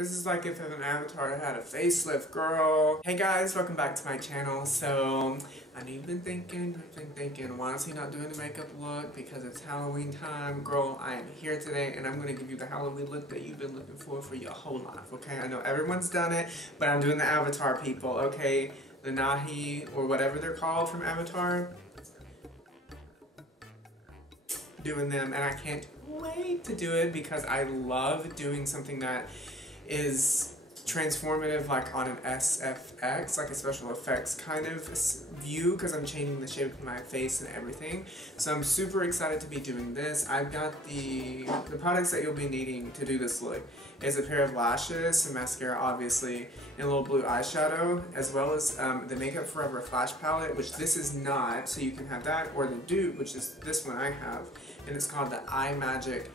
This is like if an avatar had a facelift, girl. Hey guys, welcome back to my channel. So, I know you've been thinking, why is he not doing the makeup look? Because it's Halloween time. Girl, I am here today and I'm going to give you the Halloween look that you've been looking for your whole life, okay? I know everyone's done it, but I'm doing the Avatar people, okay? The Nahi, or whatever they're called from Avatar. Doing them, and I can't wait to do it because I love doing something that is transformative, like on an SFX, like a special effects kind of view, because I'm changing the shape of my face and everything. So I'm super excited to be doing this. I've got the products that you'll be needing to do this look is a pair of lashes, some mascara obviously, and a little blue eyeshadow, as well as the Makeup Forever Flash Palette, which this is not, so you can have that, or the dupe, which is this one I have, and it's called the Eye Magic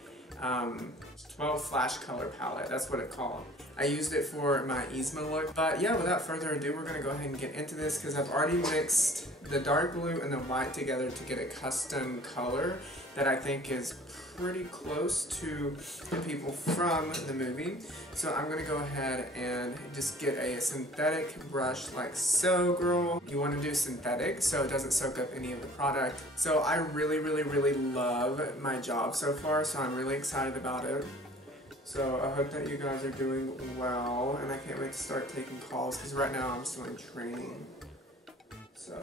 12 Flash Color Palette. That's what it's called. I used it for my Yzma look. But yeah, without further ado, we're going to go ahead and get into this because I've already mixed the dark blue and the white together to get a custom color that I think is pretty close to the people from the movie. So I'm going to go ahead and just get a synthetic brush like so, girl. You want to do synthetic so it doesn't soak up any of the product. So I really love my job so far, so I'm really excited about it. So I hope that you guys are doing well, and I can't wait to start taking calls because right now I'm still in training. So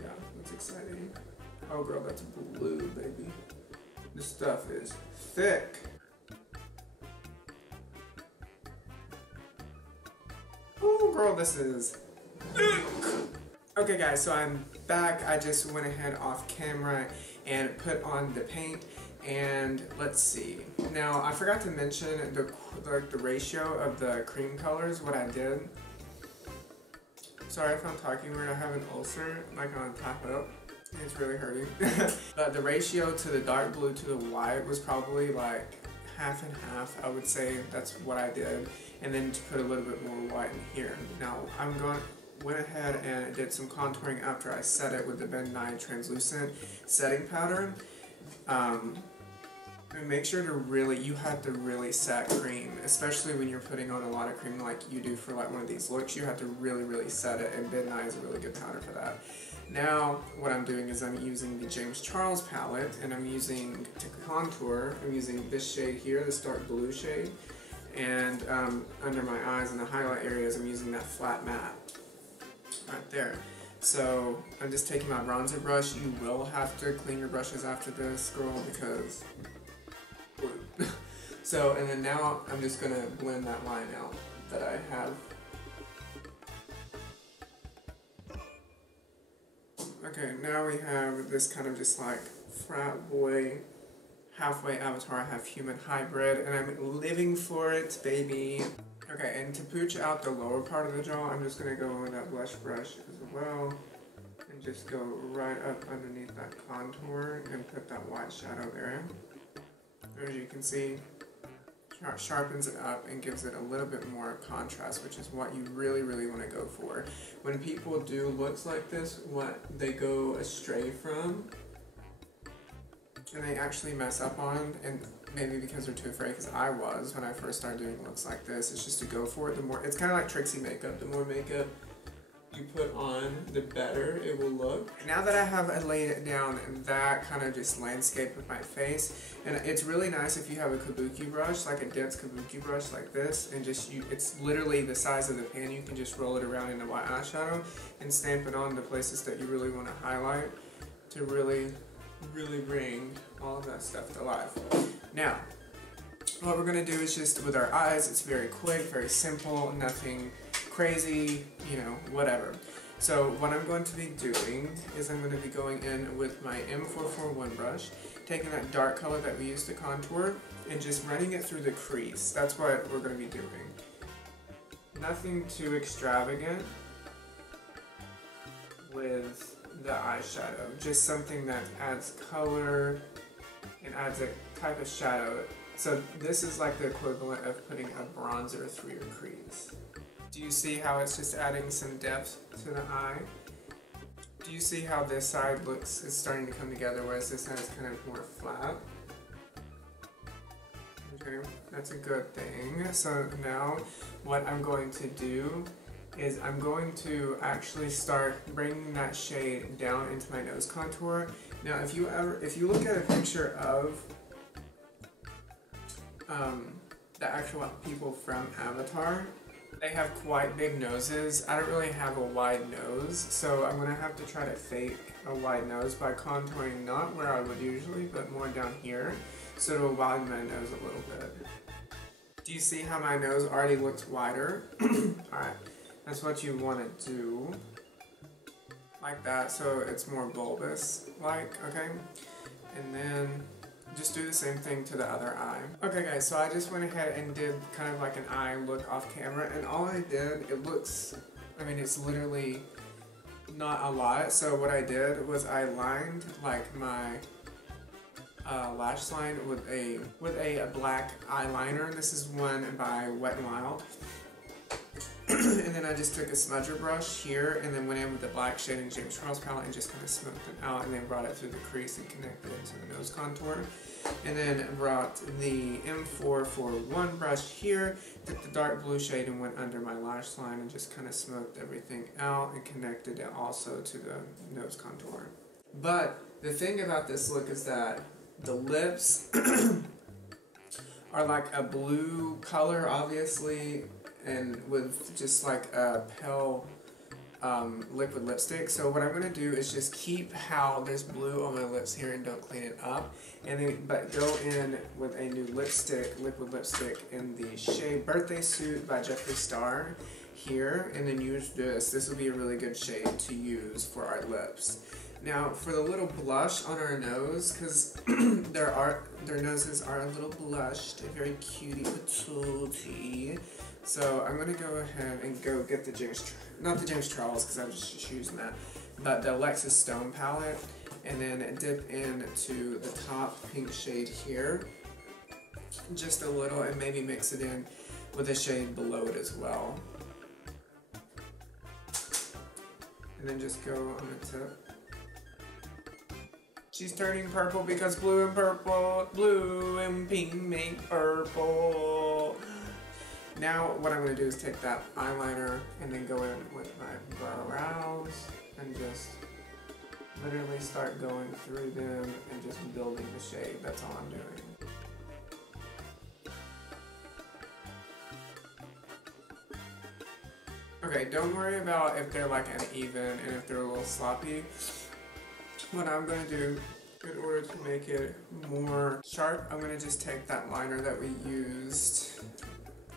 yeah, that's exciting. Oh girl, that's blue, baby. This stuff is thick. Oh girl, this is thick. Okay guys, so I'm back. I just went ahead off camera and put on the paint. And let's see. Now I forgot to mention the ratio of the cream colors. What I did. Sorry if I'm talking weird. I have an ulcer, like on top up. It's really hurting. But the ratio to the dark blue to the white was probably like half and half. I would say that's what I did. And then to put a little bit more white in here. Now went ahead and did some contouring after I set it with the Ben Nye translucent setting powder. And make sure to you have to really set cream, especially when you're putting on a lot of cream like you do for like one of these looks. You have to really set it, and Ben Nye is a really good powder for that. Now, what I'm doing is I'm using the James Charles palette, and I'm using, to contour, I'm using this shade here, this dark blue shade, and under my eyes in the highlight areas, I'm using that flat matte right there. So I'm just taking my bronzer brush. You will have to clean your brushes after this, girl, because so, and then now I'm just gonna blend that line out that I have. Okay, now we have this kind of just like frat boy, halfway avatar, half human hybrid, and I'm living for it, baby. Okay, and to pooch out the lower part of the jaw, I'm just gonna go in with that blush brush as well, and just go right up underneath that contour and put that white shadow there. As you can see, sharpens it up and gives it a little bit more contrast, which is what you really want to go for. When people do looks like this, what they go astray from, and they actually mess up on, and maybe because they're too afraid, because I was when I first started doing looks like this, it's just to go for it. The more, it's kind of like Trixie makeup, the more makeup you put on, the better it will look. Now that I have laid it down that kind of just landscape of my face, and it's really nice if you have a kabuki brush, like a dense kabuki brush like this, and just it's literally the size of the pan. You can just roll it around in the white eyeshadow and stamp it on the places that you really want to highlight to really bring all of that stuff to life. Now, what we're going to do is just with our eyes, it's very quick, very simple, nothing crazy, you know, whatever. So what I'm going to be doing is I'm going to be going in with my M441 brush, taking that dark color that we used to contour, and just running it through the crease. That's what we're going to be doing. Nothing too extravagant with the eyeshadow, just something that adds color and adds a type of shadow. So this is like the equivalent of putting a bronzer through your crease. Do you see how it's just adding some depth to the eye? Do you see how this side is starting to come together, whereas this side is kind of more flat? Okay, that's a good thing. So now what I'm going to do is I'm going to actually start bringing that shade down into my nose contour. Now if you look at a picture of the actual people from Avatar, they have quite big noses. I don't really have a wide nose, so I'm gonna have to try to fake a wide nose by contouring not where I would usually, but more down here, so it'll widen my nose a little bit. Do you see how my nose already looks wider? Alright, that's what you want to do. Like that, so it's more bulbous, like, okay? And then just do the same thing to the other eye. Okay guys, so I just went ahead and did kind of like an eye look off camera, and all I did, it looks, I mean, it's literally not a lot. So what I did was I lined like my lash line with a black eyeliner. This is one by Wet n Wild. And then I just took a smudger brush here and then went in with the black shade in James Charles palette and just kind of smoothed it out, and then brought it through the crease and connected it to the nose contour. And then brought the M441 brush here, took the dark blue shade and went under my lash line and just kind of smoothed everything out and connected it also to the nose contour. But the thing about this look is that the lips are like a blue color, obviously, and with just like a pale liquid lipstick. So what I'm going to do is just keep how there's blue on my lips here and don't clean it up, and then but go in with a new lipstick, liquid lipstick in the shade Birthday Suit by Jeffree Star here, and then use this. This will be a really good shade to use for our lips. Now for the little blush on our nose, because their noses are a little blushed, very cutie patootie. So I'm going to go ahead and go get the not the James Charles because I'm just using that, but the Alexis Stone palette, and then dip into the top pink shade here, just a little, and maybe mix it in with a shade below it as well. And then just go on the tip. She's turning purple because blue and pink make purple. Now what I'm going to do is take that eyeliner and then go in with my brows and just literally start going through them and just building the shade. That's all I'm doing. Okay, don't worry about if they're like uneven and if they're a little sloppy. What I'm going to do in order to make it more sharp, I'm going to just take that liner that we used,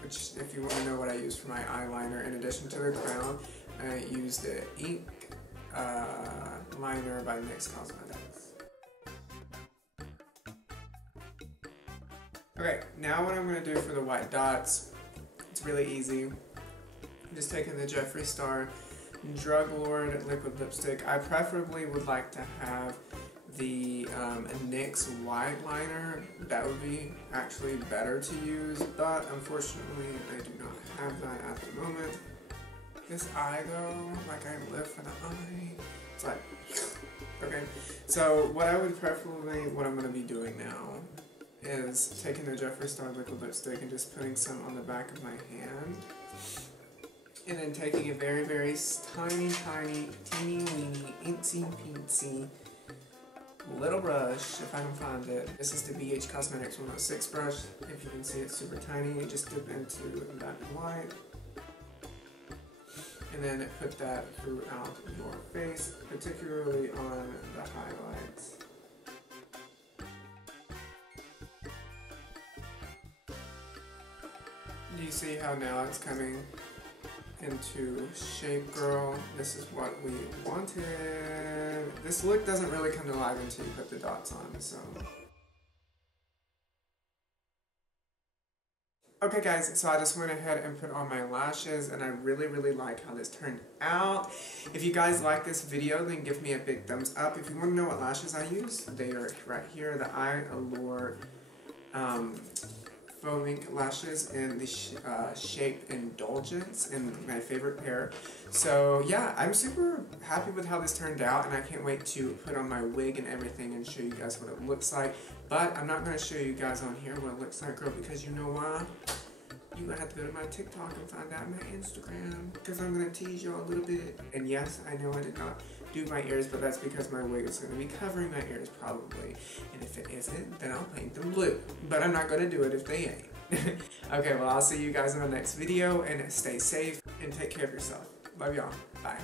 which if you want to know what I used for my eyeliner, in addition to the crown, I used the ink liner by NYX Cosmetics. Okay, now what I'm going to do for the white dots, it's really easy. I'm just taking the Jeffree Star Drug Lord liquid lipstick. I preferably would like to have the NYX white liner. That would be actually better to use, but unfortunately I do not have that at the moment. This eye though, like I live for the eye. It's like, okay. So what I'm going to be doing now is taking the Jeffree Star liquid lipstick and just putting some on the back of my hand. And then taking a very, very tiny, teeny weeny, incy peensy little brush, if I can find it. This is the BH Cosmetics 106 brush. If you can see, it's super tiny. Just dip into that white. And then put that throughout your face, particularly on the highlights. Do you see how now it's coming into shape, girl? This is what we wanted. This look doesn't really come to life until you put the dots on, so. Okay guys, so I just went ahead and put on my lashes, and I really, really like how this turned out. If you guys like this video, then give me a big thumbs up. If you want to know what lashes I use, they are right here, the Eye Allure faux mink lashes in the shape Indulgence, in my favorite pair. So yeah, I'm super happy with how this turned out, and I can't wait to put on my wig and everything and show you guys what it looks like. But I'm not going to show you guys on here what it looks like, girl, because you know why? You're going to have to go to my TikTok and find out my Instagram, because I'm going to tease y'all a little bit. And yes, I know I did not do my ears, but that's because my wig is going to be covering my ears probably. And if it isn't, then I'll paint them blue. But I'm not going to do it if they ain't. Okay, well, I'll see you guys in the next video, and stay safe and take care of yourself. Love y'all. Bye.